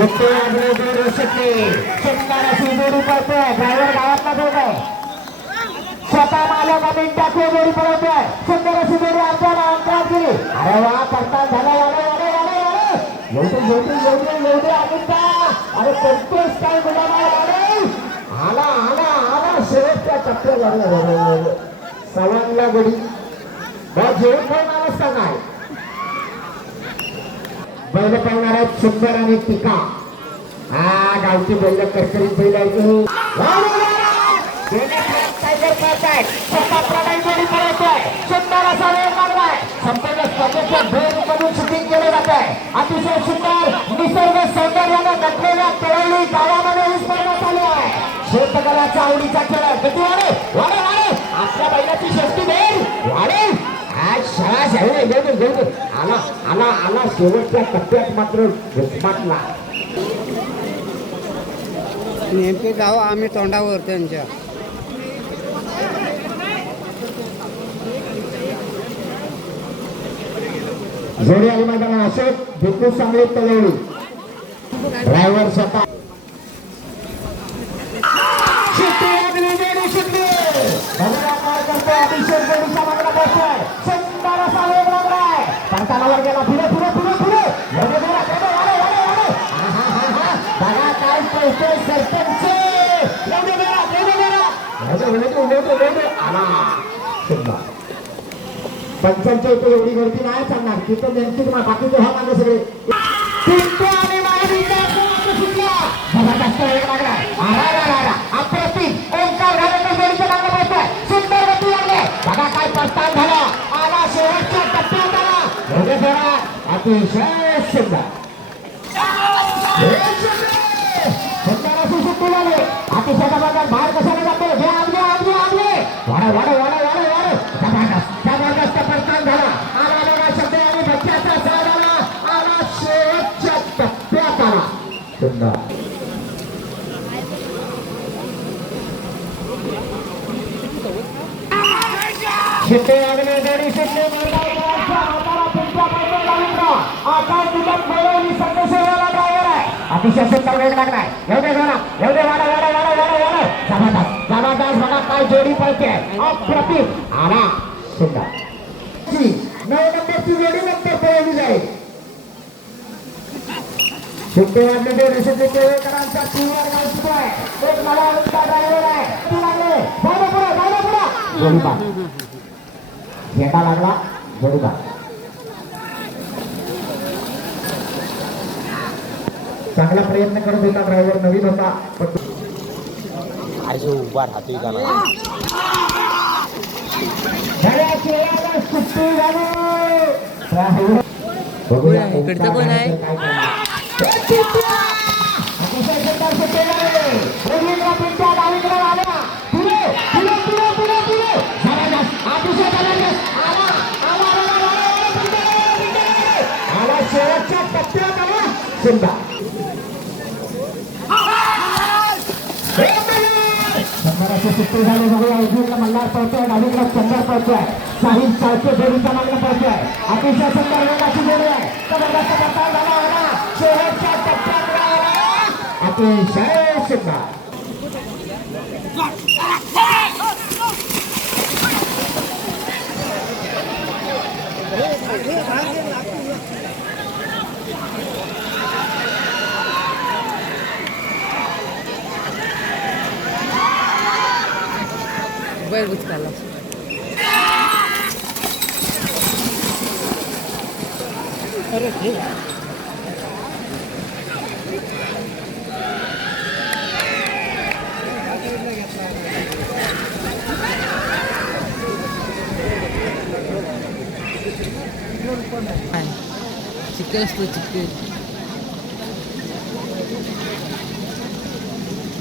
सुंदर अशी जोडी पळतोय. ड्रायव्हर गावातला दोघ आहे. स्वतः मालक मिनिटाची जोडी पळवतोय. सुंदर अशी जोडी अर्ध्या अंतरात गेली. अरे वा पडताळ झाला. एवढे अमिता. अरे कोणतोच काय गुलाम आला शेवटच्या टप्प्याला सवांना गडी जेवण काही माणूस का नाही. बैल पाहणार आहेत सुंदर आणि टिका. हा गावची बैल करकरीत बैल आहे. सुंदर असा वेळ मारलाय. संपूर्ण स्पर्धेच्या भेदमधून शूटिंग केलं जात आहे. अतिशय सुंदर निसर्ग सौंदर्याने नटलेल्या तळवली गावामध्ये ही स्पर्धा चालू आहे. शेतकऱ्याचा आवडीचा खेळ किती वाढे आपल्या बैलाची शेती देईल वाढेल. आज शाळा आला शेवटच्या टप्प्यात मात्र घुसमाटला. नेमके गाव आम्ही तोंडावर त्यांच्या जोडी आली मैदाना अशोक भिकू सांगली तळवली. ड्रायव्हर स्वतः अभिषेक जोडीच्या मागला पोहोचलाय. सुंदर असा वेग लागलाय. पंचानावर गेला. पुढे बघा काय पैसे सरपंच पंचांच्या इथे एवढी गर्दी नाही चालणार. तिथं नेमकी तुम्हाला बाकी हा मागे सगळे जबरदस्त वेग लागलाय. अप्रतिम ओंकार घालून जोडीच्या मागला पोहोचलाय. सुंदर गती लागले. बघा काय प्रस्थान झाला. आला शेवटच्या टप्प्यात आला. अतिशय सुंदर अतिशय जबरदस्त. बाहेर कशाला जातो जबरदस्त प्रस्थान झाला. आला बघा शब्द आणि बच्च्याचा साथ आला. आला शेवटच्या टप्प्यात आला. सुंदर शिट्टे लागले. जोडी शिट्टे अतिशय सुंदर वेग लागलाय. जबरदस्त बघा काय जोडी पळते. अप्रतिम आला सुंदर. 9 नंबरची जोडी नंतर पळवली जाईल. शिट्टे लागले. जोडी शिट्टे केळकरांच्या टीमवर गावची आहे. एक मला ड्रायव्हर आहे. ती लागले. पुढे जोडी पा झेंडा लागला. जोडी पा चांगला प्रयत्न करत होता. ड्रायव्हर नवीन होता पण उभा राहते का बघूया इकडचं कोण आहे. शेवटच्या टप्प्यात आला सुंदर. शंभराचे सुट्टे झाले. बघूया उजवीला मल्हार पळतोय. डावीकडे चंदर पळतोय. साहिल चाळशे जोडीच्या मागला पळतोय. अतिशय सुंदर वेगाची जोडी आहे. जबरदस्त प्रकार झाला होता. शेवटच्या टप्प्यात अतिशय सुंदर. बैल बुचकाला अरे चिकन असतो. चिकन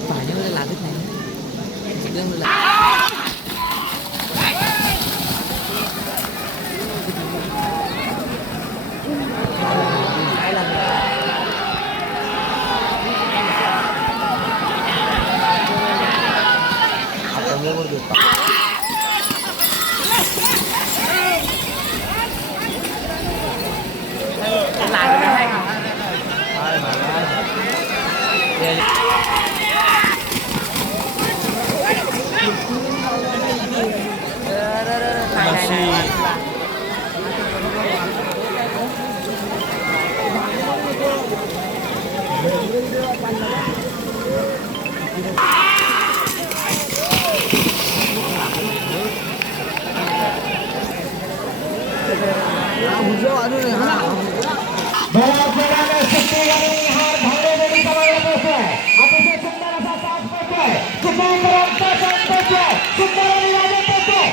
पाण्यामध्ये लागत नाही. चिकन बऱ्याच वेळाने सुट्टी घालून हार धावणे जोडीचा मागला पोहोचतोय. अतिशय सुंदर असा साथ पोहोचतोय. चिपळूणकरांचा साथ पोहोचतोय. सुंदर आणि राजा पोहोचतोय.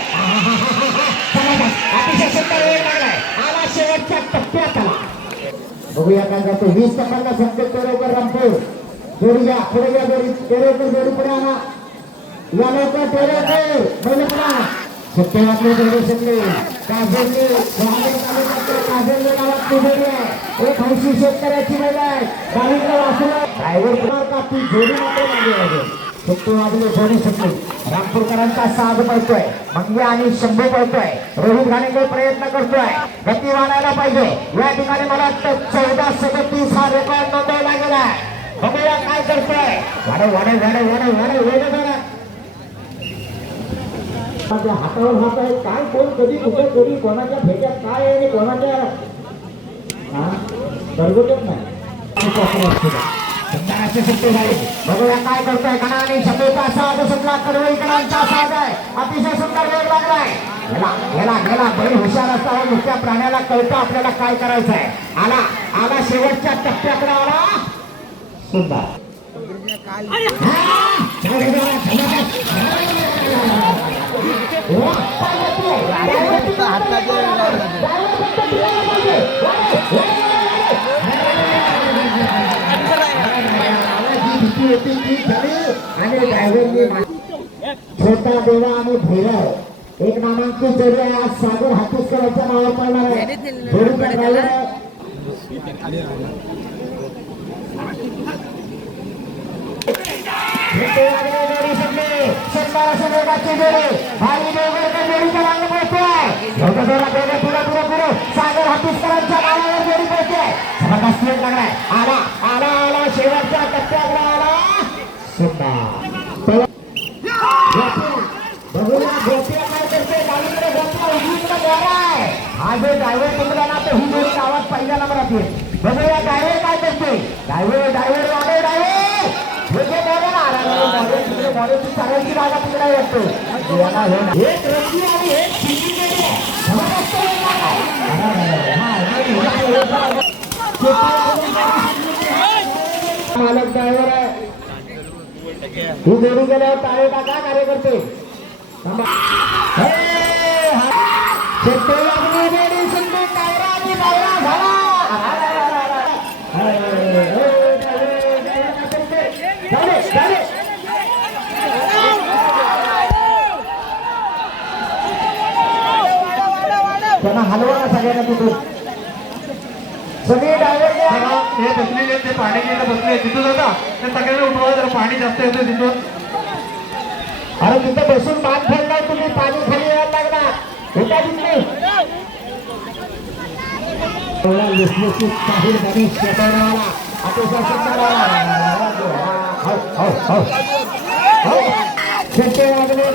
अतिशय सुंदर वेळ लागलाय. आला शेवटच्या टप्प्यात आला. बघूया काय जातो. 20 सेकंद संकेत तेरेकर रामपूर जोडी घ्या. पुढे घ्या जोडी. तेरेकर जोडी पुढे आणा. या लवकर तेरेकर पहिले पुढे सत्यवादने जोडी शकले. काजरने काजरने गावात जोडी आहे. एक हौशी शेतकऱ्याची वेळ आहे. डावीकडे वासुला ड्रायव्हर पुन्हा का ती जोडी मात्र लागली आहे. सत्यवादने जोडी शकले. रामपूरकरांचा साध पळतोय. मंगे आणि शंभू पळतोय. रोहित घाणेकर प्रयत्न करतोय. गती वाढायला पाहिजे. या ठिकाणी मला वाटतं 14:37 हा रेकॉर्ड नोंदवला गेला आहे. बघूया काय करतोय. वाढ हातावर हात आहे. काय कोण कधी कुठे कोणी कोणाच्या भेट्यात काय आहे आणि कोणाच्या गरगटत नाही. बघूया काय करतोय. कणा आणि शंभूचा साथ सुटला. कडवईकरांचा साथ आहे. अतिशय सुंदर वेग लागलाय. गेला बैल हुशार असता. नुसत्या प्राण्याला कळतं आपल्याला काय करायचं आहे. आला शेवटच्या टप्प्याकडे आला. सुंदर आणि ड्रायव्हरने छोटा देवा आणि भैरव एक नामांकित जोडी आहे. आज सागर हातीसकरांच्या नावावर पडणार आहे. जोडीचा ड्रायव्हर सागर हातीसकरांच्या नावावर जोडी पोहोचते. जबरदस्त वेग लागलाय. आला शेवटच्या टप्प्याकडे आला. बघूया गोप्या काय करते. डावीकडे गोप्या उजवीकडे गोरा आहे. हा जो ड्रायव्हर तुमला ना तो ही जोडी गावात पहिल्या नंबरात येईल. बघूया ड्रायव्हर काय करते. ड्रायव्हर मॉडेलची सगळ्यांची जागा तिकडे येतो. एक रस्सी आणि एक मालक ड्रायव्हर आहे. ही जोडी गेल्यावर टाळे टाका कार्यकर्ते. त्यांना हलवा सगळ्यांना तिथून सगळे ड्रायव्हर हे बसलेले ते पाणी गेलं बसले तिथून आता तर सगळ्यांना उठवा. जर पाणी जास्त येतं तिथून. अरे तिथं बसून बांध फेडलाय तुम्ही. पाणी खाली यायला लागणार. होता तिथे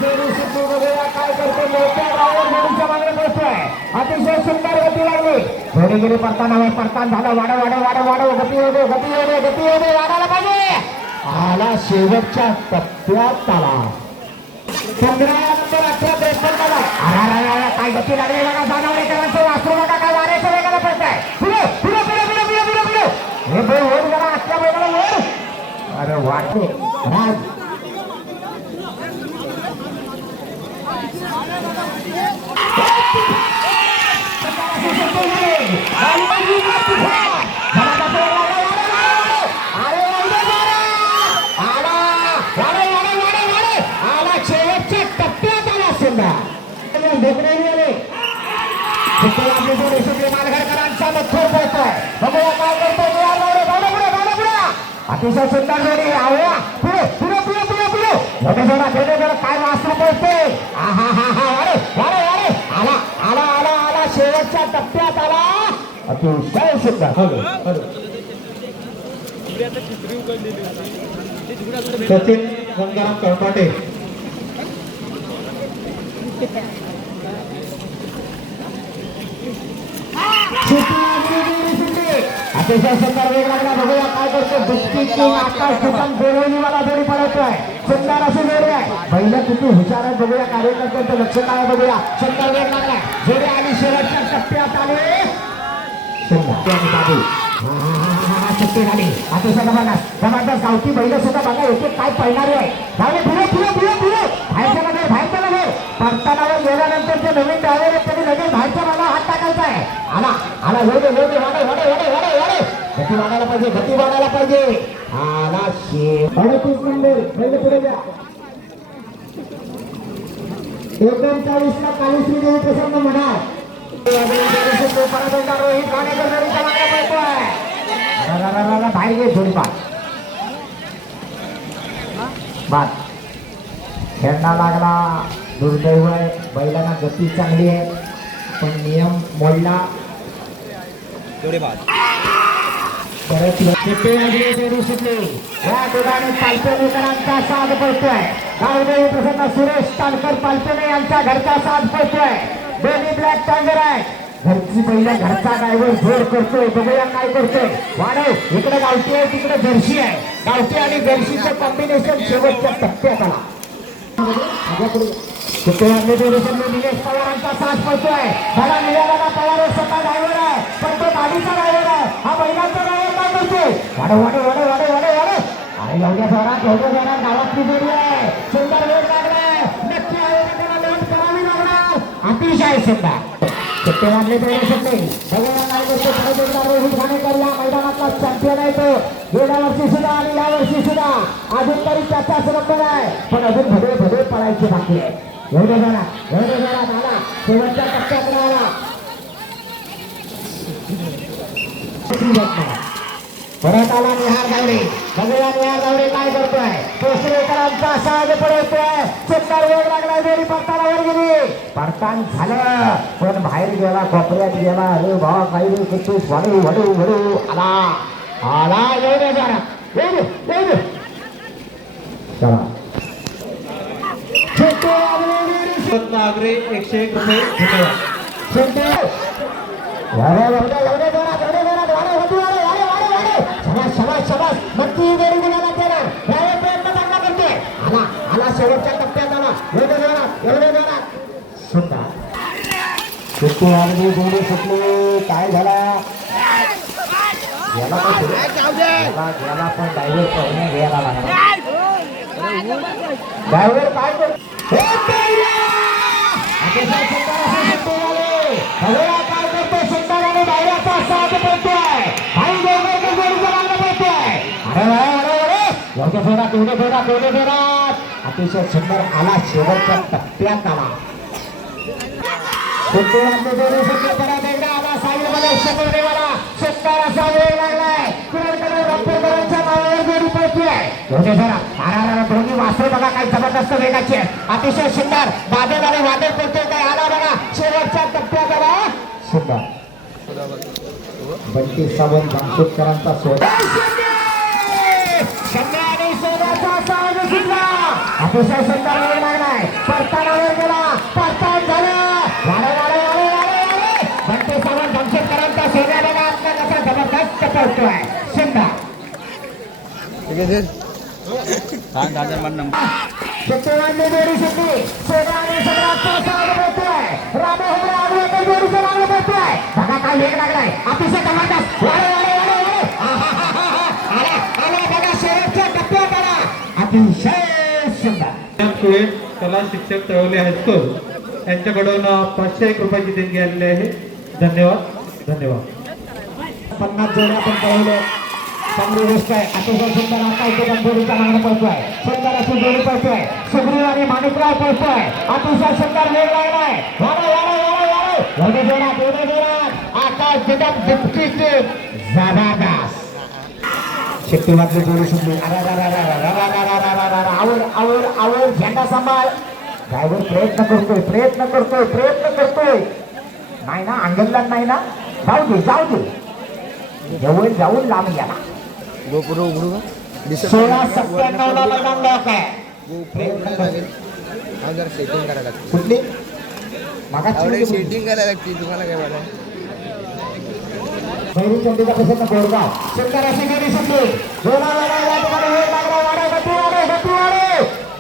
गणेश शेतवाला काय करतो. मोठ्या ड्रायव्हर जोडीच्या मागणी पोहोचतोय. अतिशय सुंदर गती लागली. थोडी गेली परतान झालं. वाढव गती येऊ दे वाढायला पाहिजे. आला शेवटच्या टप्प्यात आला. 15 नंबर 18-53 काय गती लागली बघा. जाणवडेकरांचं वासरू बघा. काय वाऱ्याचं वेगाला पडतंय. पुढे हे बैल वर गेला. आजच्या बैलाला वर. अरे वाटले राज आला शेवटच्या टप्प्यात आला. सुंदर मालघरकरांचा मथोर पोहोचतोय. बघूया काय करतो. अतिशय सुंदर जोडी. आवया पुढे काय वासरू पोहोचते. आला शेवटच्या टप्प्यात आला. अतिशय सुंदर. सचिन गंगाराम कळपाटे. अतिशय सुंदर वेग लागला. बघूया काय करतो. दुसरी किंग आकाश ठिकाण बोलवणीवाला जोडी पळवतोय. सुंदर अशी जोडी आहे. पहिलं किती हुशार आहे बघूया. कार्यकर्त्यांचं लक्ष काय बघूया. सुंदर वेग लागलाय. जोडी आली शेवटच्या टप्प्यात आले. सुंदर आणि बाबू सुट्टी झाली. अतिशय जबरदस्त गावठी बैल सुद्धा बघा एक एक काय पळणारे आहे. धावले पुढे पुढे पुढे पुढे बाहेरच्या नगर बाहेरच्या नगर परतानावर गेल्यानंतर जे नवीन ड्रायव्हर आहेत त्यांनी लगेच बाहेरच्या मला हात टाकायचा आहे. आला आला वेळे वेळे वाढे वाढे वाढे वाढे वाढे गती वाढायला पाहिजे. गती वाढायला पाहिजे. आला शे 38 नंबर बैल पुढे द्या. 39ला कालीश्री देवी प्रसन्न म्हणा. रोहित गाणेकर जोडीचा मागे पळतोय. बाहेर घे थोडी बाद खेळणा लागला. दुर्दैव आहे. बैलांना गती चांगली आहे पण नियम मोडला. या ठिकाणी पालपेकरांचा साथ पडतोय. गावदेवी प्रसन्न सुरेश तालकर पालपेने यांच्या घरचा साथ पडतोय. दोन्ही ब्लॅक टायगर आहे. घरची पहिला घरचा ड्रायव्हर जोर करतोय. बघूया काय करतोय. वाढव इकडे गावठी आहे तिकडे जर्सी आहे. गावठी आणि जर्सीचं कॉम्बिनेशन शेवटच्या टप्प्यात आला. निलेश पवारांचा साथ पडतोय. मला निळाला पवार स्वतः ड्रायव्हर आहे पण तो गाडीचा ड्रायव्हर आहे. हा बैलांचा ड्रायव्हर काय करतोय. वाढव वाढव वाढव वाढव वाढव वाढव आणि एवढ्या जोरात गावातली जोडी आहे. सुंदर वेळ लागलाय. नक्की आयोजकाला लोट करावी लागणार. अतिशय सुंदर सुट्टे वाढले तेवढे सुट्टे. बघूया काय करतो. रोहित गाणेकर या मैदानातला चॅम्पियन आहे तो. गेल्या वर्षी सुद्धा आणि या वर्षी सुद्धा. अजून तरी त्याचाच नंबर आहे पण अजून भले भले पळायचे बाकी आहे. एवढे जोरात आला. शेवटच्या टप्प्यात आला. परत आला निहार गावडे. बघूया निहार गावडे काय करतोय. पोसरेकरांचा साज पडवतोय. सुंदर वेग लागलाय. जोडी परतानावर गेली. परतान झालं पण बाहेर गेला कोपऱ्यात गेला. अरे भावा काही नाही करतोय. वडू वडू वडू आला आला. एवढे जोरात एवढे चला आग्रे 101 रुपये. धन्यवाद. नक्की जोडी गुलाला केला. प्रयत्न चांगला करतोय. आला आला शेवटच्या टप्प्यात आला. एवढे जोरात सुंदर सुट्टी आली. जोडी सुटली. काय झाला गेला पण ड्रायव्हर पळणे घ्यायला लागला. ड्रायव्हर काय करतो. काय करतो सुंदर आणि डायव्हरचा साथ पडतोय. भाई जोडीचा मार्ग पडतोय. एवढे जोरात अतिशय सुंदर आला. शेवटच्या टप्प्यात आला. आला साईडमध्ये शकदेवाला सुंदर असा वेळ लागलाय. रप्पेकरांच्या नावावर जोडी पडतोय. एवढे जोरात दोन्ही वासरे बघा काय जबरदस्त वेगाची आहे. अतिशय सुंदर वादळ आणि वादळ पडतोय. काय आला बघा शेवटच्या टप्प्यात आला. सुंदर बंटी सावंत जामशेदकरांचा सोडा. अतिशय सुंदर वेळ लागलाय. परतानावर गेला. परतान झालं. बंटी सावंत जामशेदकरांचा सोडा बघा आपला कसा जबरदस्त पडतोय. सुंदर शुक्रवारने जोडी सुटली. सोडा आणि सम्राटचा साथ पडतोय. रामे होळे आगवेकर जोडीचं मागे पडतोय. बघा काय वेग लागलाय. अतिशय जबरदस्त आला बघा शेवटच्या टप्प्यात आला. अतिशय सुंदर. कला शिक्षक तळवले हायस्कूल यांच्याकडून 501 रुपयाची देणगी आलेली आहे. धन्यवाद. 50 जोड्या पण पळवले. चांगली गोष्ट आहे. अतिशय सुंदर आता इथे जोडीचा मागणं पळतोय. सुंदर अशी जोडी पळतोय. सुग्रीव आणि माणिकराव पळतोय. अतिशय सुंदर वेग लागलाय. एवढे जोरात आकाश जिदम जिप्सीचे जबरदस्त शक्तिवादली जोडी सुटली. आवड झेंडा सांभाळ. ड्रायव्हर प्रयत्न करतोय. नाही ना अंगणला नाही ना. जाऊ दे जवळ जाऊन लांब गेला. गोपुरो उघडू का? 16-97 ला मैदान लॉक आहे. जरा सेटिंग करायला लागते. कुठली मागाची सेटिंग करायला लागते तुम्हाला काय मला. भैरी चंदीचा प्रसन्न गोरगाव सुंदर अशी गेली संधी जोरा लढायला तुम्हाला वेळ लागला. वाडा गती वाडे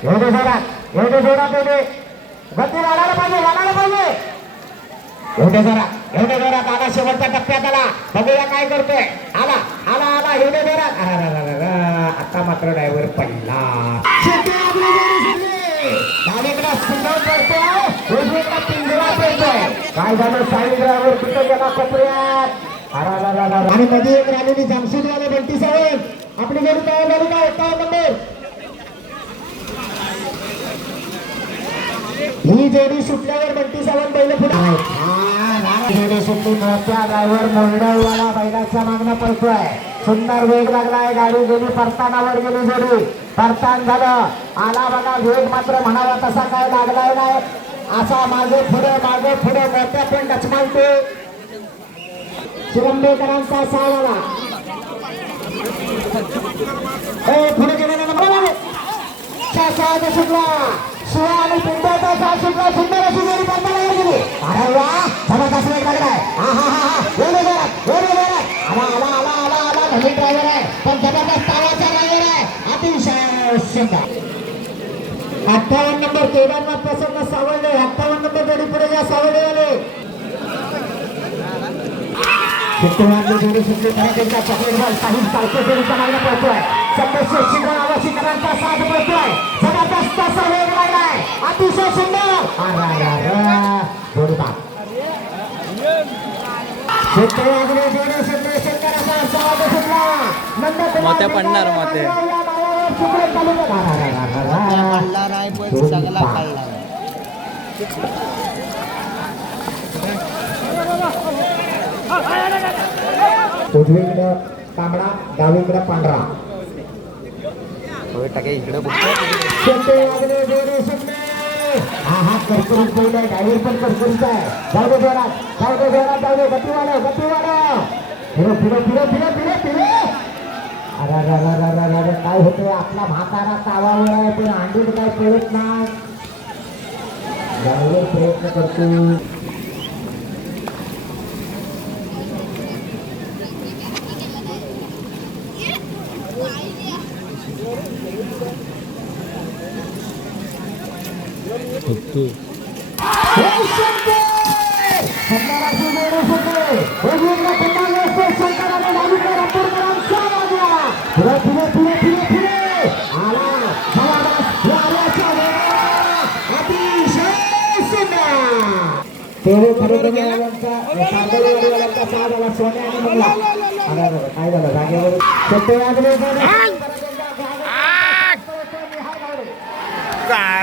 एवढे जोरात गती वाढायला पाहिजे एवढे जोरात आला. शेवटच्या टप्प्यात आला. बघूया काय करतोय. आला एवढे जोरात. आता मात्र ड्रायव्हर पडला. डावीकडे सुंदर पडतोय, उजवीकडे पिंजरा पडतोय. काय झालं साईड ड्रायव्हर कुठे गेला कोपऱ्यात. आणि मध्ये एक राहिलेली जामशेदवाले बंटी साहेब आपली जोडी तयार झाली का? 51 नंबर ही जोडी सुटल्यावर बंटी साहेब पहिले पुढे जोडी सुटली. मोठ्या ड्रायव्हर मोरडवाला बैलाच्या मागणं पळतोय. सुंदर वेग लागलाय. गाडी गेली परतानावर गेली. जोडी परतान झालं. आला बघा वेग मात्र म्हणावा तसा काय लागलाय नाही. असा मागे पुढे मोठ्या पण डचमालते. शिवंबेकरांचा साव आला. पुढे गेलेला नंबर सुटला. शिवा आणि पिंड्याचा साथ सुटला. सुंदर अशी जोडी परतानावर गेली. अरे वा जबरदस्त वेग लागलाय. आला नवीन ड्रायव्हर आहे पण जबरदस्त तावाचा ड्रायव्हर आहे. अतिशय सुंदर. 58 नंबर केदारनाथ प्रसन्न सावळले. 58 नंबर जोडी पुढे या सावळले आले. जोडी सुटली. त्यांचा चॉकलेट बॉल काही सारखे जोडीच्या मागणं पडतोय. सदस्य शिंगण आवश्यकांचा साथ पडतोय. जबरदस्त असा वेग लागलाय. अतिशय सुंदर जोडी बाग मोत्या पडणार मोते. उजवीकडं तांबडा डावीकडे पांढरा. इकडे हा करकुरीत बैल आहे. ड्रायव्हर पण करकुरीत आहे. जाऊ दे गती वाढव. फिरो. अरे काय होतंय. आपला म्हातारा तावावर आहे पण अंडीत काय कळत नाही. ड्रायव्हर प्रयत्न करतो. सोन्या आणि मंगला काय झालं जागेवर काय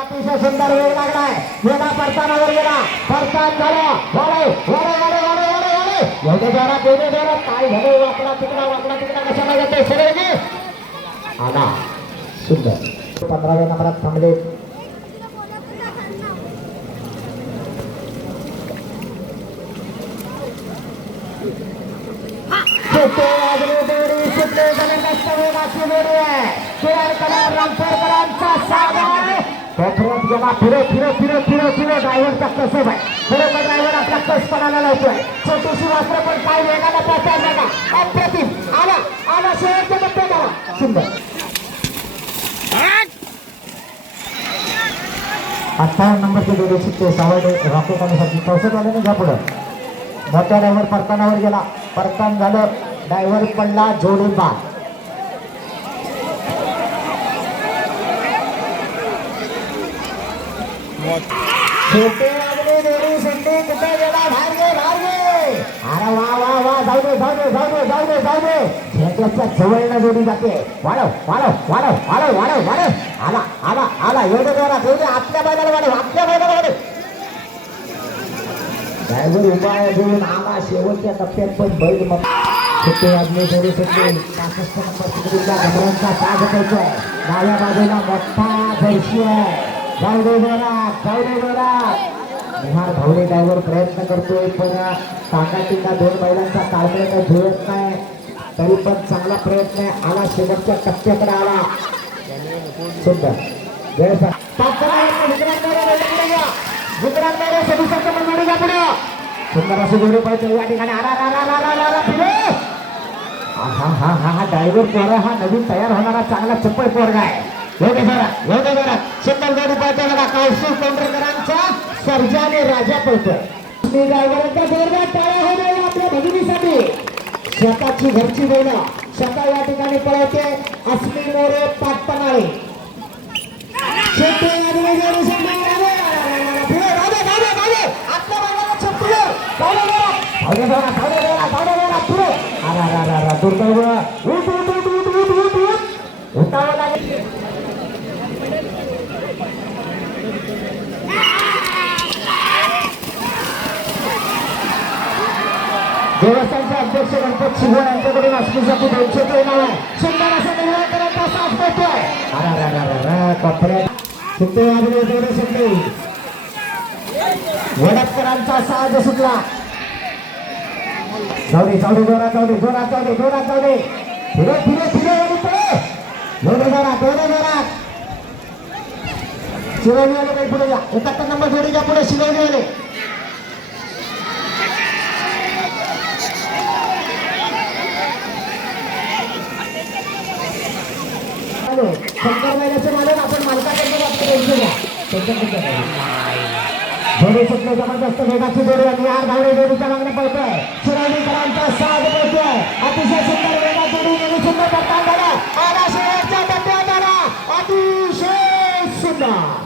अतिशय सुंदर वेग लागलाय. वेगा परतानावर गेला. परतान झालं. एवढे जोरात काय झालं. वाकडा तिकडा कशाला येते सगळे आला. सुंदर 15व्या नंबरात थांबले. फिरो ड्रायव्हरचा कसब आहे. बरोबर ड्रायव्हर आपला कसपणाला लावतोय. छोटीशी वास्त्र पण काय वेगाला पोहोचायला जागा अप्रतिम. आला शेवटच्या टप्प्यात आला. सुंदर 58 नंबरची जोडी शिकते. सावळे रॉकेट आणि सचिन 64 वाल्याने घ्या पुढं. मोठ्या ड्रायव्हर परतानावर गेला. परतान झालं. ड्रायव्हर पडला. जोडी बा छोटे वागले जोडी सुटली. कुठे गेला. बाहेर गे. अरे वा जाऊ दे. शेवटच्या जवळनं जोडी जाते. वाढव. आला एवढे जोरात आपल्या बैलाला वाढव. ड्रायव्हर उपाय देऊन आला. शेवटच्या टप्प्यात पण बैल मग छोटे वाजले जोडी सुटली. 65 नंबर सुटलीचा घबरांचा साथ करतोय. डाव्या बाजूला मोठा जर्सी आहे. जाऊ दे जोरात. निहार धावडे ड्रायव्हर प्रयत्न करतोय पण ताकातीला दोन बैलांचा काळकडे काही जुळत नाही तरी पण चांगला प्रयत्न आला शेवटच्या टप्प्याकडे आला सुंदर सुंदर असे जोडी पडते या ठिकाणी हा ड्रायव्हर पोरा हा नवीन तयार होणारा चांगला चप्पल पोरगा आहे सुंदर जोडी पळते बघा कौशिक कोंढरेकरांचा सर्जा आणि राजा पळतोय ड्रायव्हरांचा जोरदार टाळ्या हो द्या आपल्या भगिनीसाठी स्वतःची घरची बैल स्वतः या ठिकाणी पळवते अस्मी मोरे पाटपणाळे देवस्थानचे अध्यक्ष गणपत शिवण यांच्याकडून असण्यासाठी 200 नाव आहे सुंदर असा निर्णय साफ करतोय कपड्यात सुट्टे वाजले जोडे सुटले वडपकरांचा साज सुटला जाऊदे फिरे आणि पळे जोरात शिरवणी आले काही पुढे जा 71 नंबर जोडीच्या पुढे शिरवणी आले शंकर महिन्याचे मालक आपण मालकाकडे जोडी सुटले जबरदस्त वेगाची जोडी आणि यार धावडे जोडीच्या मागणे पळतोय शिरावणीकरांचा साज पळतोय अतिशय सुंदर वेगा जोडी आणि सुंदर करता झाला अतिशय सुंदर